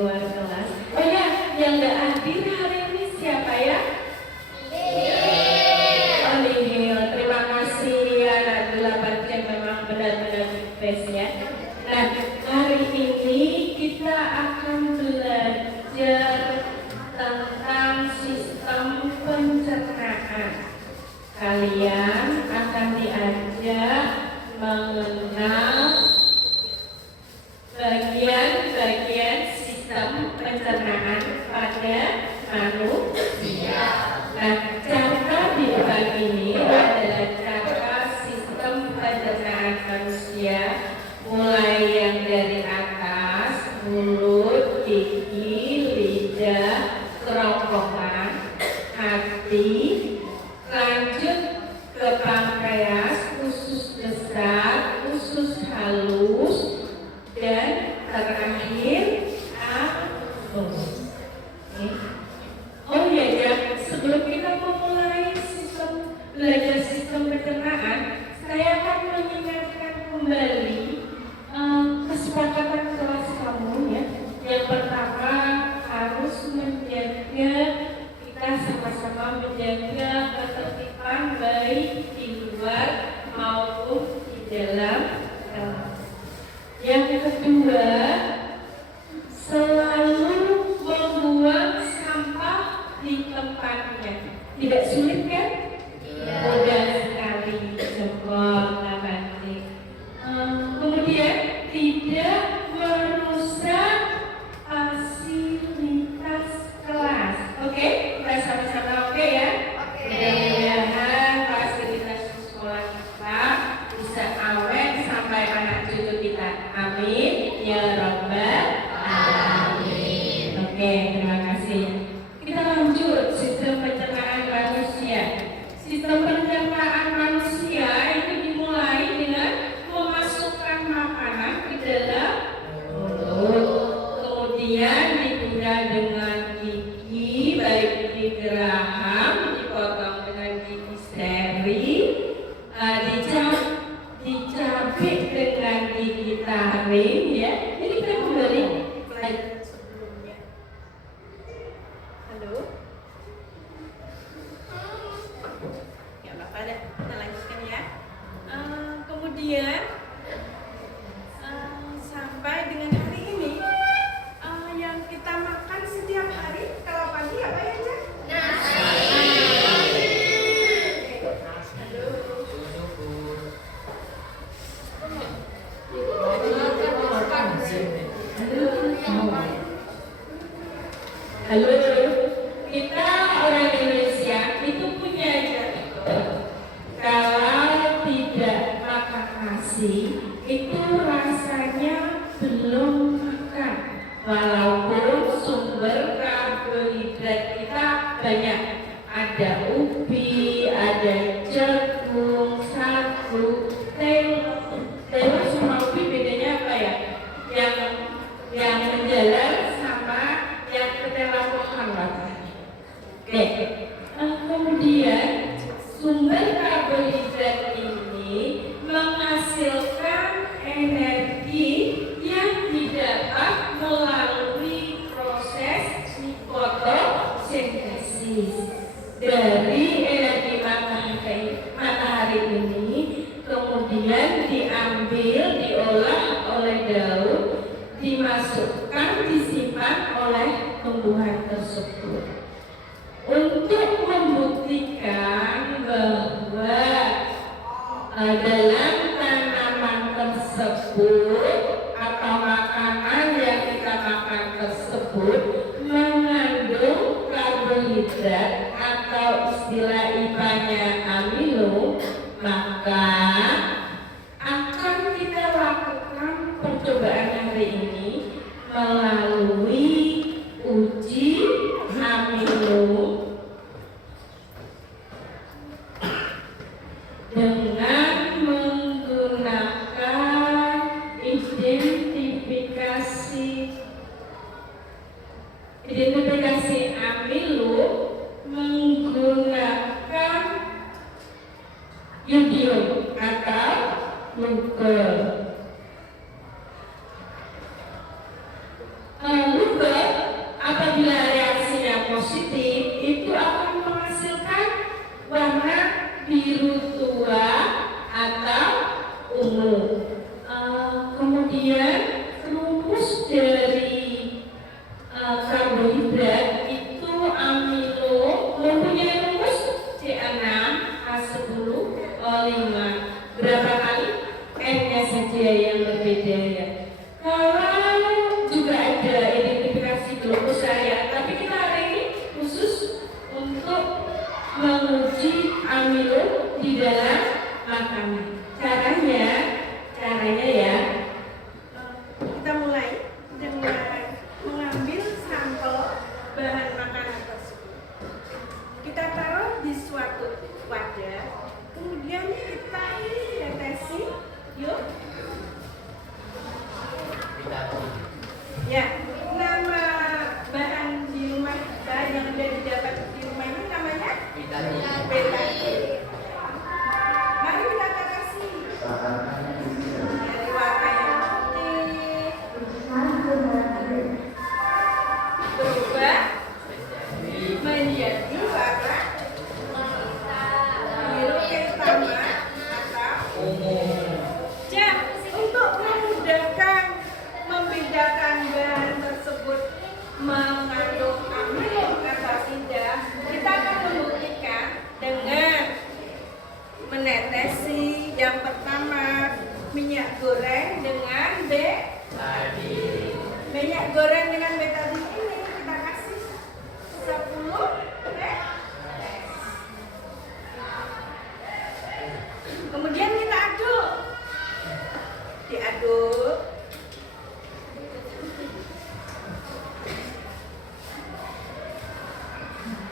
luar kelas. Oh ya, yang nggak hadir hari ini siapa ya? Oh Nihil, terima kasih anak 8 yang memang benar-benar best ya. Nah, hari ini kita akan belajar tentang sistem pencernaan. Kalian akan diajak mengenal bagian-bagian sistem pencernaan pada manusia. Nah, cara di depan ini adalah cara sistem pencernaan manusia, mulai yang dari atas, mulut, gigi, lidah, kerongkongan, hati, lanjut ke pankreas, usus besar, usus halus, dan terakhir anus. Oh iya ya, sebelum kita memulai belajar sistem pencernaan, saya akan mengingatkan kembali kesepakatan kelas kamu ya. Yang pertama harus menjaga, kita sama-sama menjaga ketertiban baik di luar maupun di dalam kelas. Yang kedua, selalu membuang sampah di tempatnya. Tidak sulit kan? Mudah sekali. Coba Nabanti. Kemudian tidak merusak fasilitas kelas. Oke? Kita sama-sama oke ya? Mudah-mudahan fasilitas sekolah kita bisa awet sampai anak cucu kita. Amin ya rabbal alamin. Oke, terima kasih. Kita lanjut sistem pencernaan manusia. Sistem pencernaan manusia itu dimulai dengan memasukkan makanan ke dalam mulut, kemudian diguna dengan gigi, baik gigi geraham dipotong dengan gigi seri, dicabik dengan gigi taring ya. Jadi kita kembali slide sebelumnya. Halo. Ya apa ada, kita lanjutkan ya. Kemudian sampai dengan hari ini yang kita makan setiap hari, kalau pagi apa ya Cak? Halo, kita orang Indonesia itu punya kalau tidak makan nasi itu rasanya belum makan, walaupun sumber karbohidrat kita banyak, ada ubi, ada jagung, sagu, telur sama ubi bedanya apa ya? Yang menjalar sama yang ketela pohon warnanya. Oke. Kemudian sumber karbohidrat ini menghasilkan energi yang didapat melalui proses fotosintesis. Dari energi matahari ini kemudian diambil, diolah oleh daun, dimasukkan, disimpan oleh tumbuhan tersebut. Untuk membuktikan bahwa dalam tanaman tersebut atau makanan yang kita makan tersebut mengandung karbohidrat atau istilah IPA-nya amino, maka akan kita lakukan percobaan hari ini melalui uji amino dengan menggunakan identifikasi amino menggunakan yodium atau glucose. Glucose Kemudian dengan betadine ini kita kasih 10 tes. Kemudian kita aduk. Diaduk.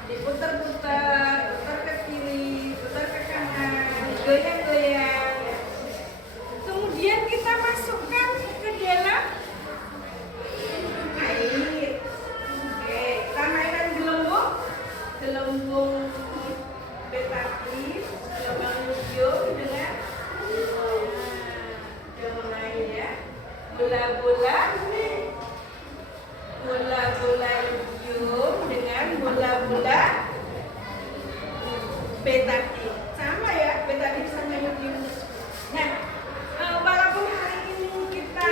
Diputar-putar, putar ke kiri, putar ke kanan, goyang-goyang. Kemudian kita masukkan ke dalam air. Oke, kita mainkan gelembung betadine, gelembung yodium dengan udah mulai ya, bola-bola yodium dengan bola-bola betadine. Sama ya, betadine sama yodium. Nah, walaupun hari ini kita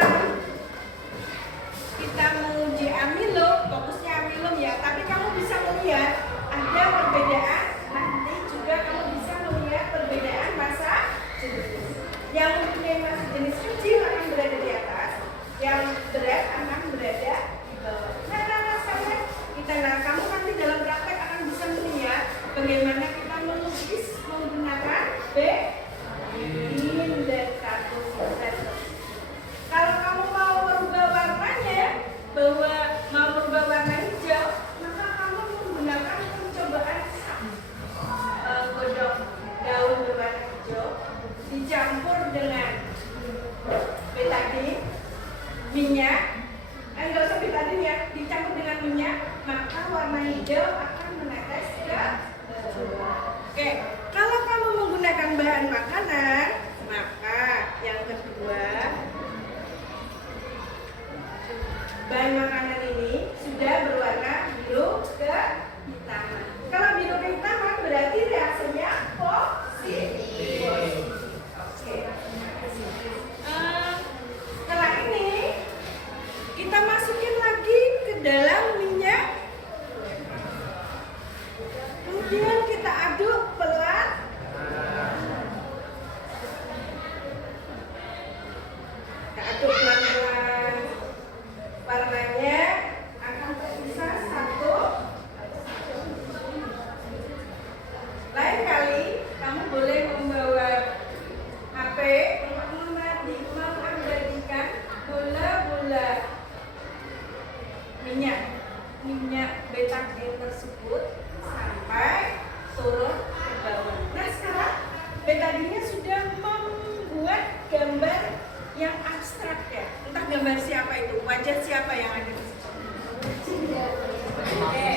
menguji amilo, fokusnya amilum ya, tapi kamu bisa melihat ada perbedaan. Nanti juga kamu bisa melihat perbedaan massa jenis. Yang mempunyai massa jenis kecil akan berada di atas, yang berat akan berada di bawah. Nah, kamu nanti dalam praktek akan bisa melihat bagaimana kita melukis menggunakan betadine dan karbonil. Kalau kamu mau merubah warnanya, mau merubah warna hijau, maka kamu menggunakan percobaan godong daun berwarna hijau dicampur dengan betadine, minyak, enggak usah betadine ya, dicampur dengan minyak, maka warna hijau akan menetes ke bawah. Oke, kalau kamu menggunakan bahan makanan, maka yang kedua, bahan makanan ini sudah berwarna biru kehitaman. Kalau biru kehitaman berarti reaksinya positif. Oke. Setelah ini kita masukin lagi ke dalam minyak. Kemudian kita aduk pelan. Kita aduk pelan-pelan. Warnanya akan terpisah satu. Lain kali kamu boleh membawa HP untuk mengabadikan bola-bola minyak betadine tersebut sampai turun ke bawah. Nah, sekarang betadine sudah membuat gambar yang abstrak ya. Entah gambar siapa itu, wajah siapa yang ada di situ. Oke.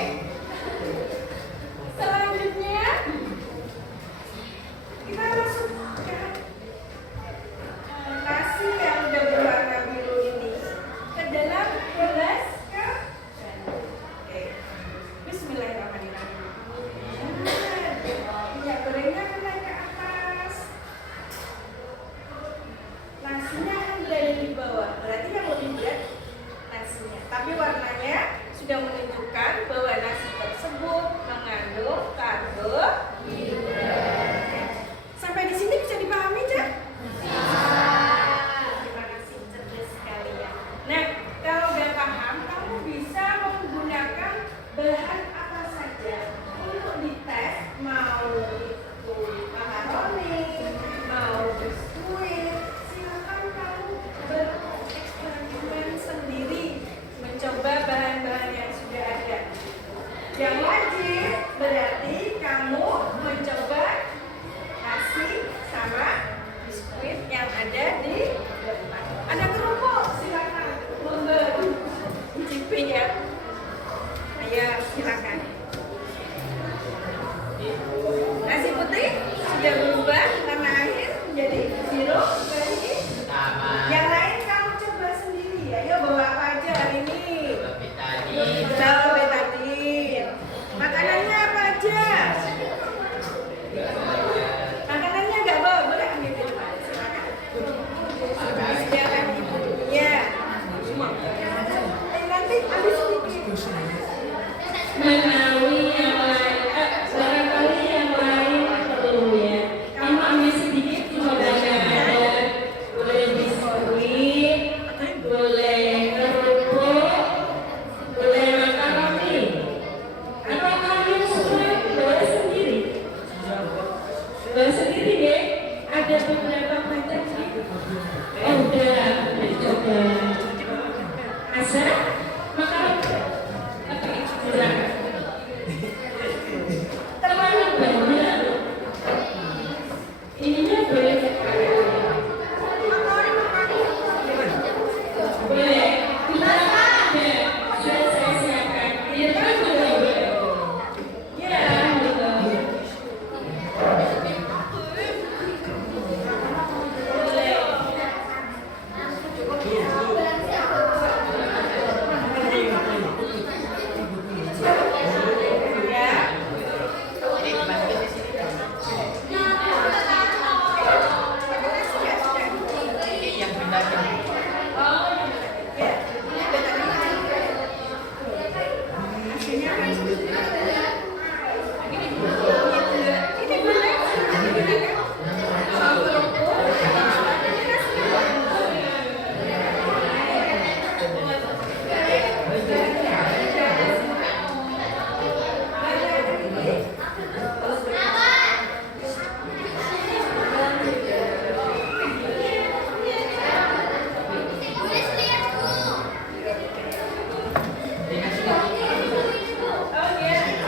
Selanjutnya kita masukkan nasi yang udah berwarna biru ini ke dalam gelas Oke. Bismillahirrahmanirrahim. Minyak gorengnya naik ke atas. Nasinya akan berada di bawah. Berarti yang lebih berat nasinya. Tapi warnanya sudah menunjukkan bahwa nasi tersebut mengandung karbohidrat. Sampai di sini bisa dipahami, Cak? Terima kasih, cerdas sekali ya. Nah, kalau nggak paham, kamu bisa menggunakan bahan apa saja untuk dites, mau itu makaroni, mau biskuit, silakan kamu bereksperimen sendiri, mencoba bahan-bahan yang sudah ada. Yang wajib berarti kamu mencoba nasi sama biskuit yang ada di depan. Ada kerupuk, silakan mencicipi ya. Ayo silakan. Nasi putih sudah berubah warna air menjadi biru. Yang lain kamu coba sendiri ya. Ayo bawa apa aja hari ini? Bawa betadine. Makanannya apa aja? Makanannya nggak bawa, boleh ambil di depan. Silakan. Disediakan ibunya. Nanti ambil sedikit. Menawi yang lain, barangkali yang lain perlu ya. Kamu ambil sedikit, cuma banyak ada. Boleh biskuit, boleh kerupuk, Oh ya,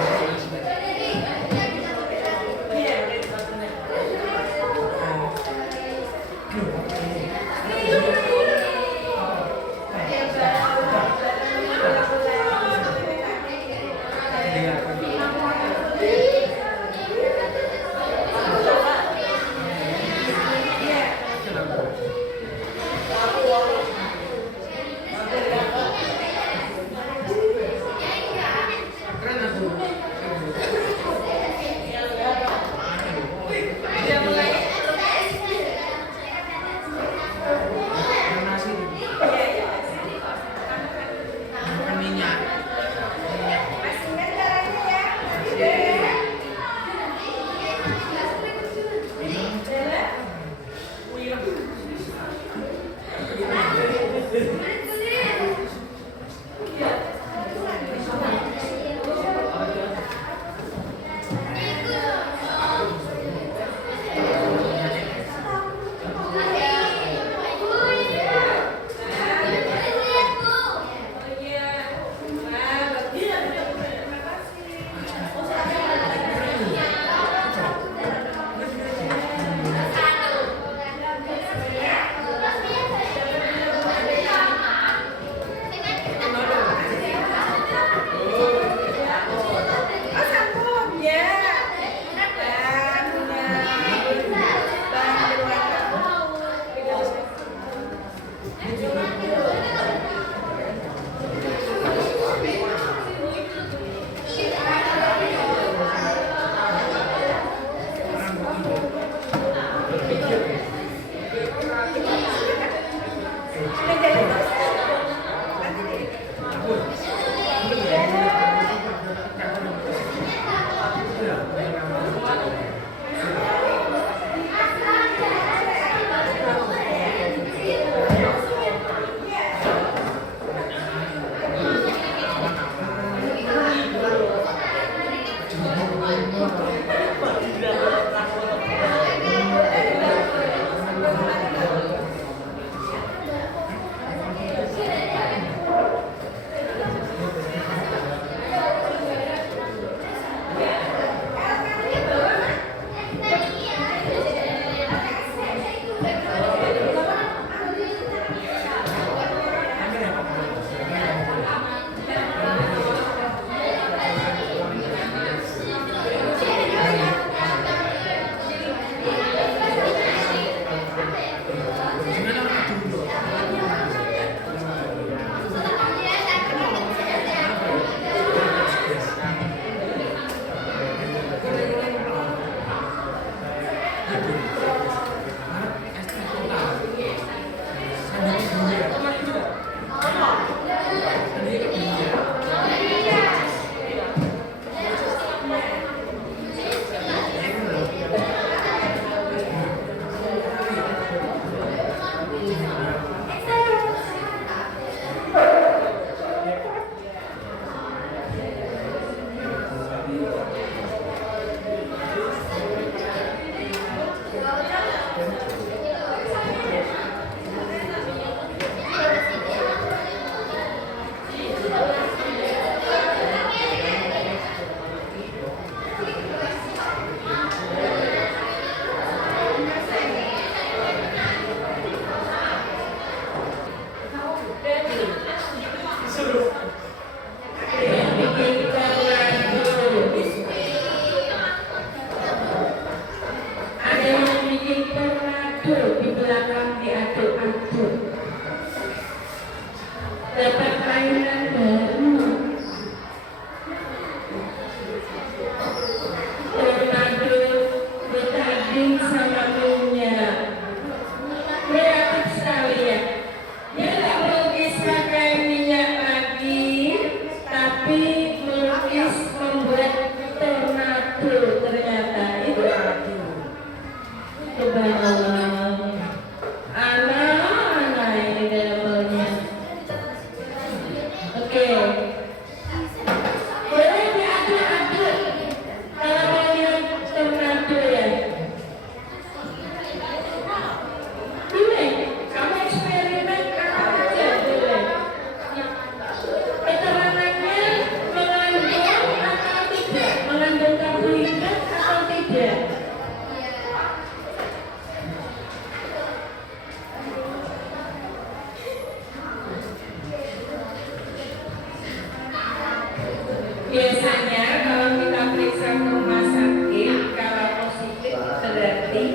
Biasanya kalau kita periksa ke rumah sakit, kalau positif berarti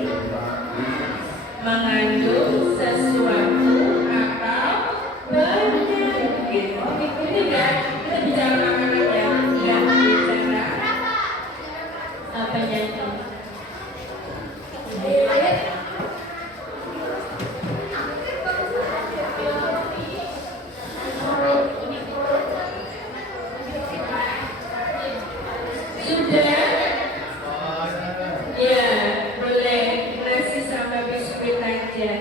mengandung sesuatu atau penyakit. Ini enggak, kita bicara makanan ya, enggak bicara penyakit. Sudah? Ya, boleh nasi sama biskuit aja.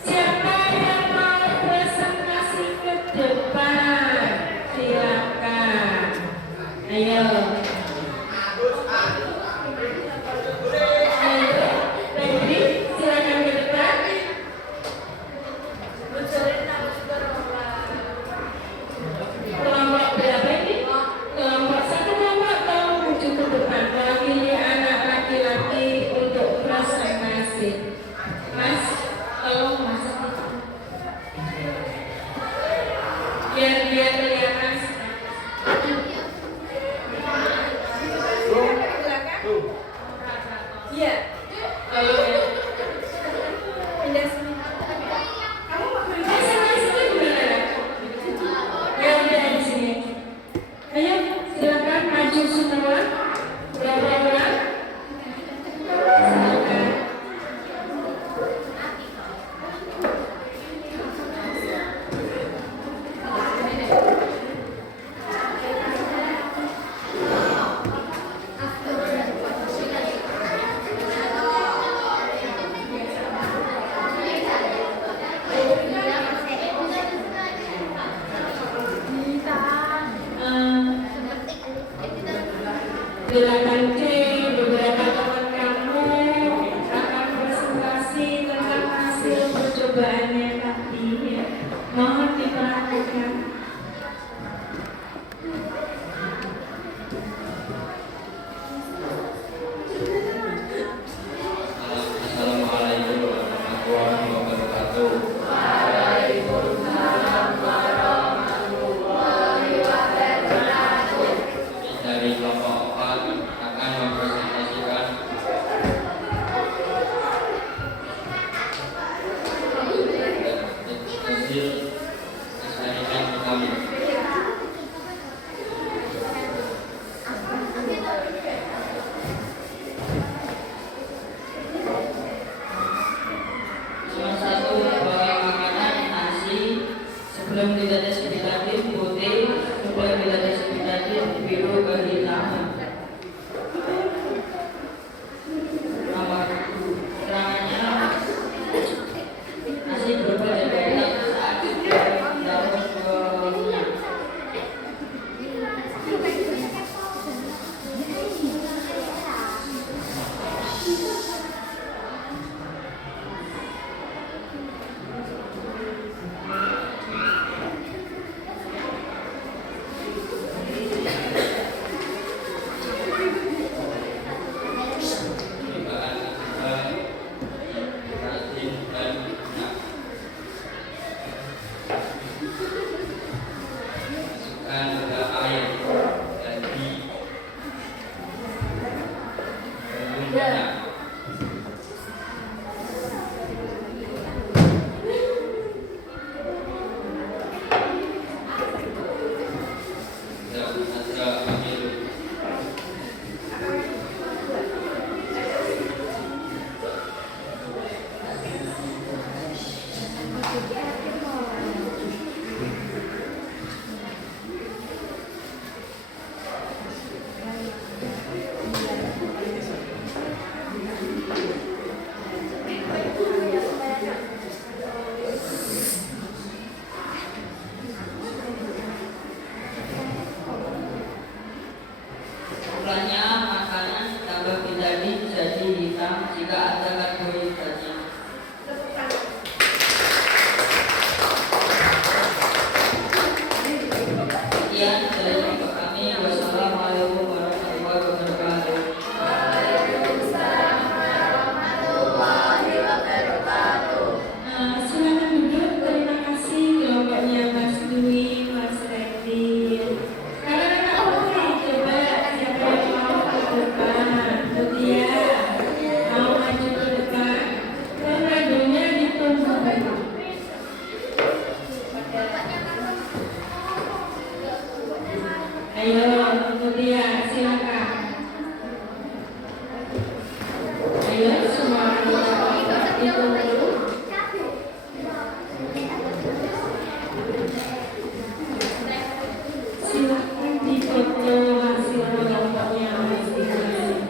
Siapa yang mau presentasi ke depan? Silakan. Ayo. Febri, silakan ke depan. Kelompok berapa ini? Kelompok satu kelompok atau menuju ke depan mewakili anak laki-laki untuk presentasi. Mas, tolong mas. Biar dia kelihatan. Iya. Kalau ya. Pindah sini. Kamu mau pindah? Ya udah di sini. Ayo silakan maju semua. Berapa orang? Silakan. Silakan cek beberapa teman kamu akan presentasi tentang hasil percobaannya tadi ya. Mohon diperhatikan. Assalamualaikum warahmatullahi wabarakatuh. Dari kelompok 4 akan mempresentasikan hasil eksperimen kami. Nomor 1, bahwa makanan nasi sebelum ditetes vitamin putih, sudah ditetes vitamin biru kehilangan. Nomor 2, keterangannya nasi berubah dari hitam saat ditaruh ke minyak. Perubahan akibat rajin dan minyak. Masukkan ke air dan minyak. Ada ambil ukurannya makanan tambah vitamin jadi hitam jika ada karbohidratnya. Sekian dari kelompok kami. Wassalamualaikum warahmatullahi wabarakatuh. Silakan duduk. Terima kasih kelompoknya Mas Dwi, Mas Reddy. Kakak-kakak boleh coba Dia, silakan. Ayo semua itu dulu. Silakan difoto hasil kelompoknya masing-masing.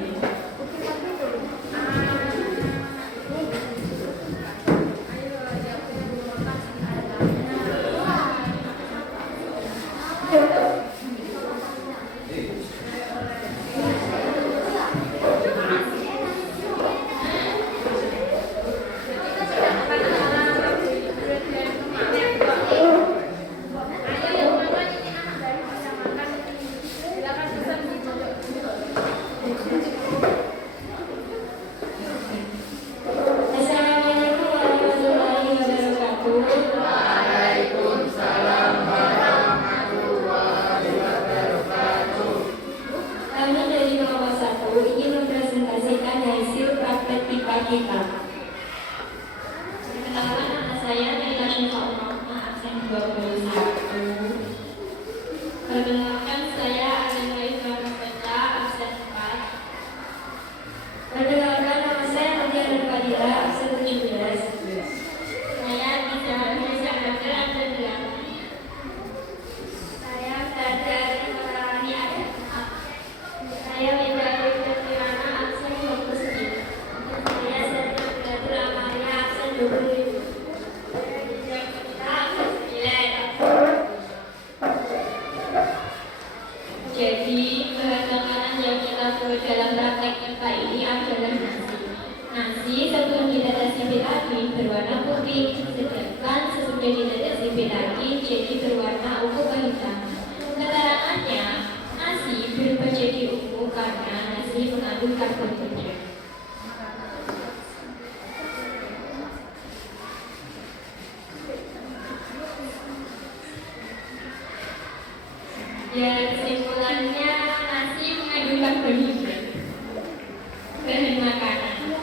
Assalamualaikum warahmatullahi wabarakatuh. Kami dari kelompok 1 ingin mempresentasikan hasil praktek IPA kita. Perkenalkan, nama saya Naila Syifa Umar, absen 21. Perkenalkan, saya Alina Ismail Peta, absen 4. Perkenalkan, nama saya Mutiara Fadila, absen 17. Saya Bisa Indonesia Belajar, absen 8. Saya belajar Melarani, absen 4. Saya Wida Kirana, absen 29. Saya Serta Belajar Amalia, absen 25. Saya Rizal Peta, absen 9. Jadi, bahan makanan yang kita buat dalam praktek IPA ini adalah nasi. Nasi sebelum ditetesi betadin berwarna putih, sedangkan sesudah ditetesi betadin jadi berwarna ungu kehitam. Keterangannya, nasi berubah jadi ungu karena nasi mengandung karbohidrat. Ya, kesimpulannya nasi mengandung karbohidrat. Bahan makanan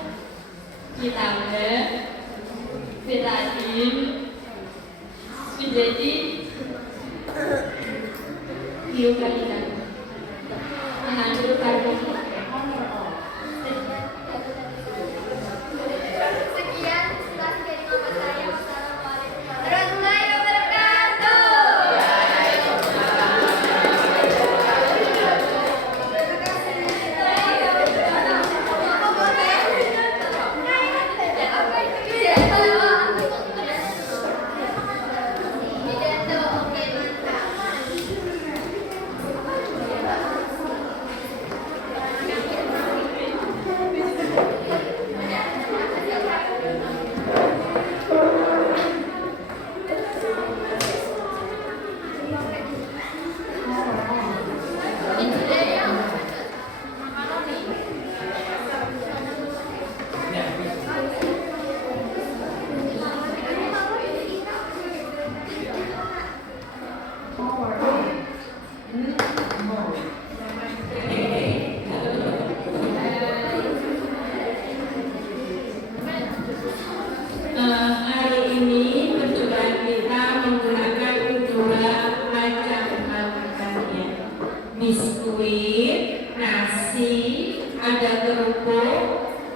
ditambah betadin menjadi biokarbohidrat, mengandung karbohidrat. Sekian setelah dari mama saya. Wassalamualaikum warahmatullahi wabarakatuh. Hari ini percobaan kita menggunakan dua macam makanannya, biskuit, nasi, ada kerupuk,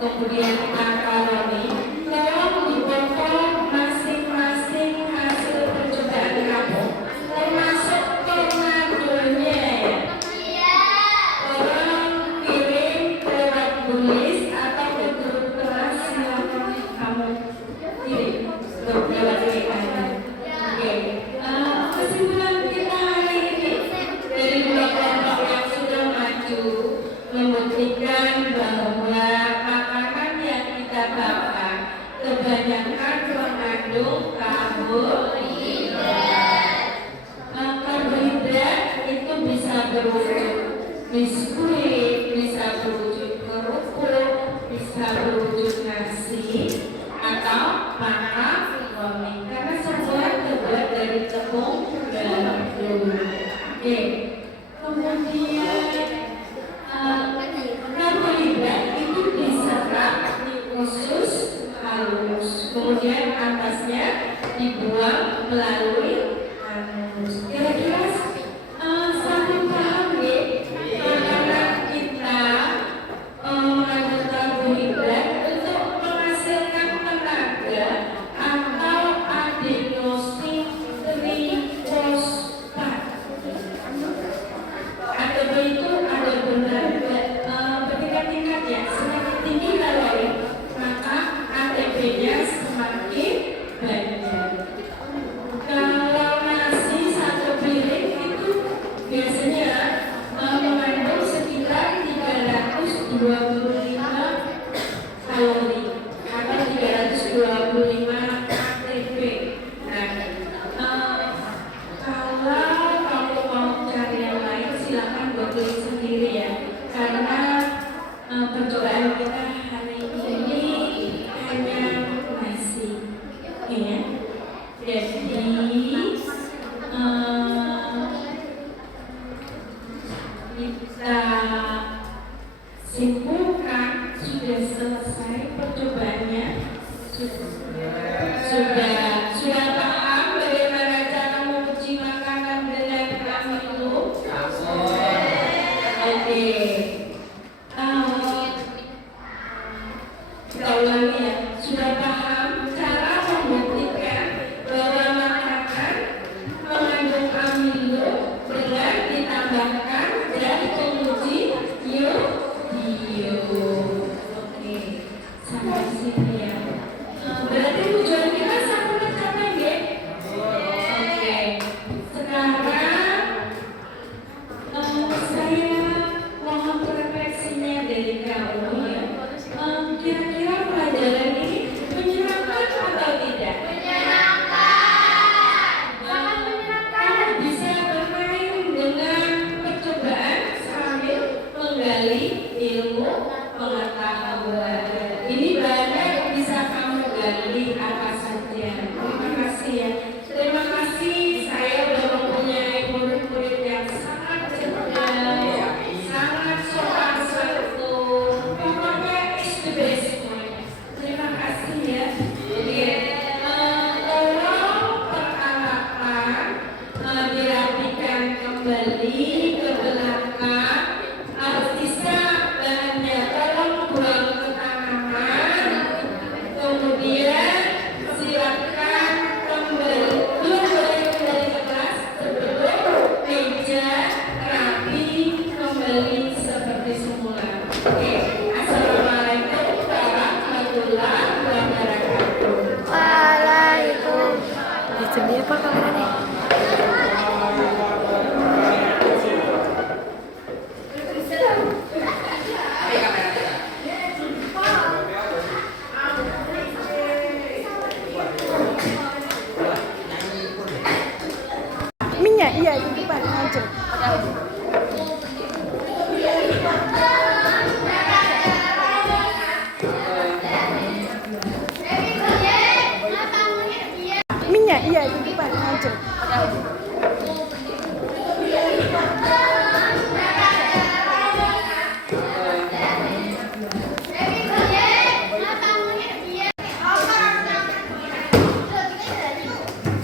kemudian makaroni. Tolong dipotong masing-masing hasil percobaan kamu, termasuk tornadonya ya. Tolong kirim ke web tulis atau ke grup kelas yang kamu kirim lewat WA. Oke. Kesimpulan kita hari ini dari dua kelompok yang sudah maju membuktikan bahwa makanan yang kita bakar kebanyakan mengandung karbohidrat. Karbohidrat itu bisa berwujud biskuit, bisa berwujud kerupuk, bisa berwujud nasi, atau makaroni, karena semua terbuat dari tepung gandum. Oke. Kemudian karbohidrat itu diserap di usus halus, kemudian atasnya dibuang melalui anus. Kira-kira satu paham ya? mewakili sendiri ya, karena percobaan kita hari ini hanya nasi, ya. Jadi kita simpulkan sudah selesai percobaannya, sudah paham bagaimana cara menguji makanan dengan Amilo? Oke. Kita ulangi ya, sudah paham cara membuktikan bahwa makanan mengandung amilo dengan ditambahkan dan menguji Oke, sampai sini ya. Berarti tujuan kita sama tercapai ya? Oke. Sekarang saya mohon refleksinya dari kamu ya. Kira-kira pelajaran ini menyenangkan atau tidak? Sangat menyenangkan. Kamu bisa bermain dengan percobaan sambil menggali ilmu pengetahuan. Ini banyak yang bisa kamu gali apa saja. Terima kasih ya. Terima kasih, saya sudah mempunyai murid-murid yang sangat cerdas, sangat sopan santun. Pokoknya is the best semuanya. Terima kasih ya. Oke. Tolong peralatan dirapikan kembali ke belakang. Harus bisa bahannya, tolong buang ke tanaman. Kemudian silakan kembali, belum boleh kembali ke kelas sebelum meja rapi kembali seperti semula. Oke, assalamualaikum warahmatullahi wabarakatuh. Waalaikumsalam. Jadi apa kameranya? Minyak, iya di depan aja. Minyak, iya di depan aja.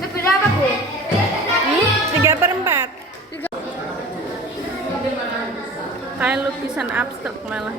Seberapa, Bu? 3/4. Kayak lukisan abstrak malah.